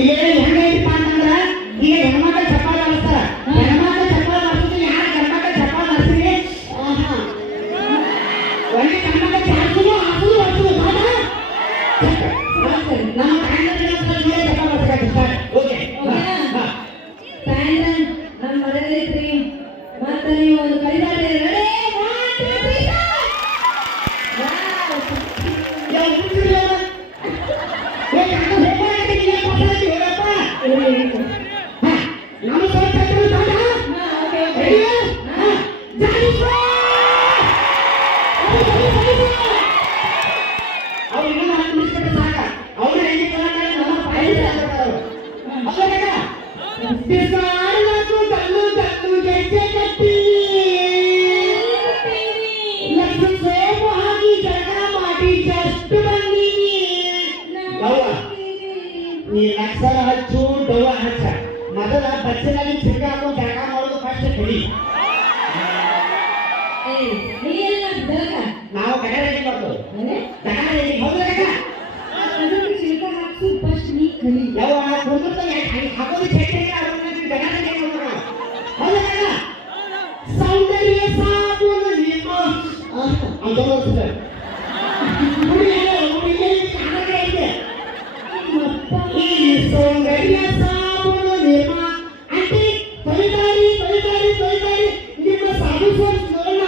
ಇಲ್ಲಿ ಹೆಂಗೈತಪ್ಪ ಅಂತಂದ್ರ ಈಗ ಹೆಣ್ಮಕ್ಳು ಚಪ್ಪಾಳೆ ಮಾಡಿಸ್ತಾರ. ಹೆಣ್ಮಕ್ಳು ಚಪ್ಪಾಳೆ ಮಾಡಿಸಿದ್ರೆ ಯಾರು ಗಂಡ್ಮಕ್ಳು ಚಪ್ಪಾಳೆ ಮಾಡಿಸ್ತೀವಿ? ಒಳ್ಳೆ ಗಂಡ್ಮಕ್ಳು ಚಾರ್ಸುದು ಹಾಸುದು ಹೊಡ್ಸುದು ಬಾಳ ನಮ್ಮ ನಮ್ಮ ಮನೆಯಲ್ಲೈತ್ರಿ. ಮತ್ತೆ ನೀವು ಒಂದು ಕೈದಾಡಿ ನೀ ಅಕ್ಷರ ಹಚ್ಚು ಡವ ಹಚ್ಚ ಮೊದಲ ಬಚ್ಚನಲ್ಲಿ ಚಿಕ್ಕ ಹಾಕೊಂಡು ಜಾಗ ಮಾಡೋದು ಫಸ್ಟ್ ಕಲಿ. ನಾವು ಕಡೆ ರೆಡಿ ಮಾಡೋದು ಜಾಗ ರೆಡಿ ಹೌದು ಯಾವ ಹಾಕೋದು ಚೈತ್ರಿಗೆ ಜಾಗ ರೆಡಿ ಮಾಡೋದು ಹೌದು ಸೌಂದರ್ಯ ಸಾಬೂನು ನಿಮ್ಮ ಅಂತ ನೋಡ್ತಾರೆ. ಸೌಂದರ್ಯ ಸಾಬೂನು ನಿಮ್ಮ ಅಂಟಿ ತೊಳಿತಾರಿ ತೊಳಿತಾರಿ ತೊಳಿತಾರಿ ನಿಮ್ಮ ಸಾಬು ಸೋರ್ಸ್ ನೋಡೋಣ.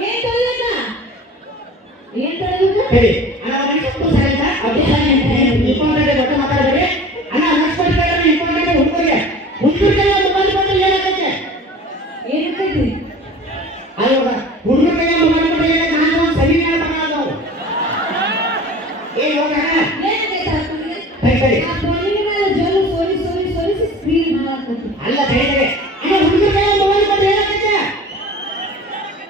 ಏನ್ ತೊಳಿಯೋಣ ಹೇಳಿ ಅಣ್ಣ ಮನೆ ಕೊಟ್ಟು ಸಾಯಿತ ಅಭಿಷೇಕ ಇಂಪಾರ್ಟೆಂಟ್ ಗೊತ್ತ ಮಾತಾಡಿದ್ರೆ ಅಣ್ಣ ಅನ್ಸ್ಕೊಳ್ತಾರೆ ಇಂಪಾರ್ಟೆಂಟ್ ಹುಡುಗರಿಗೆ ಹುಡುಗರಿಗೆ ಮೊಬೈಲ್ ಕೊಟ್ಟು ಏನಾಗುತ್ತೆ ಏನಕ್ಕೈತಿ ಅಯ್ಯೋ ಹುಡುಗರ ಕೈಯ ಮೊಬೈಲ್ ಕೊಟ್ಟು ನಾನು ಸರಿ ಮಾಡ್ತಾನಲ್ಲ ಏ ಹೋಗ ಅಲ್ಲ ಬೇರೆ ಹುಡುಗರ ಕೈಯ ಮೊಬೈಲ್ ಕೊಟ್ಟರೆ ಏನಾಗುತ್ತೆ?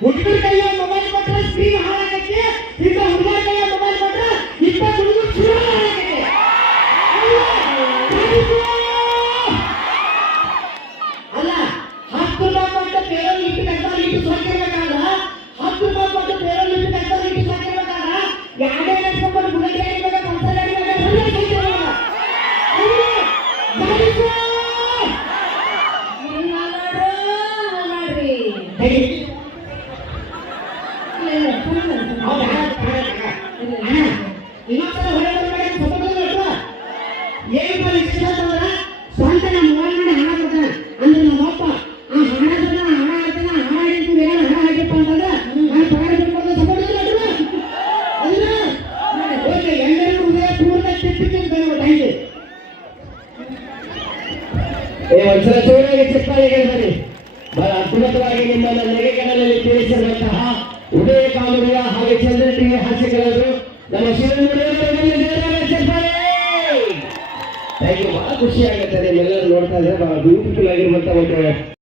ಹುಡುಗರ ಕೈಯ ಮೊಬೈಲ್ ಕೊಟ್ಟರೆ ಸ್ಕ್ರೀನ್ ಹಾಳಾಗತ್ತೆ. ಈಗ ಹುಡುಗರ ಕೈಯ ಮೊಬೈಲ್ ಕೊಟ್ಟರೆ 20 ಹುಡುಗರು ಚೂರು ಹಾಳಾಗತ್ತೆ. ಅಲ್ಲ 10 ರೂಪಾಯಿ ಕೊಟ್ಟು ಪೇರೋಲ್ ಇಟ್ಟು ಕಟ್ಟಾರ ಇಟ್ಟು ಸಾಕಿರ್ಬೇಕಾದ್ರ 10 ರೂಪಾಯಿ ಕೊಟ್ಟು ಪೇರೋಲ್ ಇಟ್ಟು ಕಟ್ಟಾರ ಇಟ್ಟು ಸಾಕಿರ್ಬೇಕಾದ್ರ ಯಾವ್ದೇ ನಡ್ಸ್ಕೊಂಡು ಗುಡಿ ಅಡಿವಾಗ ಸಂಸಾರ ಅಡಿವಾಗ ಇನ್ನೊಂದ್ಸಲ ಹೊಳೆ ಏನು ಇಷ್ಟಂದ್ರ ಸ್ವಂತ ನಮ್ಮ ಮೊಬೈಲ್ ಮಾಡಿ ಹಣ ಕೊಡ್ತಾನೆ ಅಂದ್ರೆ ನಮ್ಮಪ್ಪ ಆ ಹಣದನ್ನ ಹಣ ಆಡ್ತಾನ ಹಣ ಆಡಿದ್ದು ಏನು ಹಣ ಆಗಿಪ್ಪ ಅಂತಂದ್ರೆ ನಾನು ಪಗಾರ ಬಿಟ್ಕೊಡ್ದು ಸಪೋರ್ಟ್ ಓಕೆ ಎಲ್ಲರಿಗೂ ಹೃದಯ ಪೂರ್ಣ ಚಿಪ್ಪಿಗೆ ಥ್ಯಾಂಕ್ ಯು. ಒಂದ್ಸಲ ಜೋರಾಗಿ ಚಿಪ್ಪಾಳಿಗೆ ಬನ್ನಿ. ಬಹಳ ಅದ್ಭುತವಾಗಿ ನಿಮ್ಮ ನಗೆಗಳಲ್ಲಿ ತಿಳಿಸಿರುವಂತಹ ಉದಯ ಕಾಲುವೆಯ ಹಾಗೆ ಚಂದ್ರ ಟಿವಿ ಹಾಸ್ಯಗಳದು ನಮ್ಮ ಥ್ಯಾಂಕ್ ಯು. ಬಹಳ ಖುಷಿ ಆಗುತ್ತೆ ನಿಮ್ಮೆಲ್ಲರೂ ನೋಡ್ತಾ ಇದ್ರೆ ಬಹಳ ಬ್ಯೂಟಿಫುಲ್ ಆಗಿರುವಂತ ಒಂದು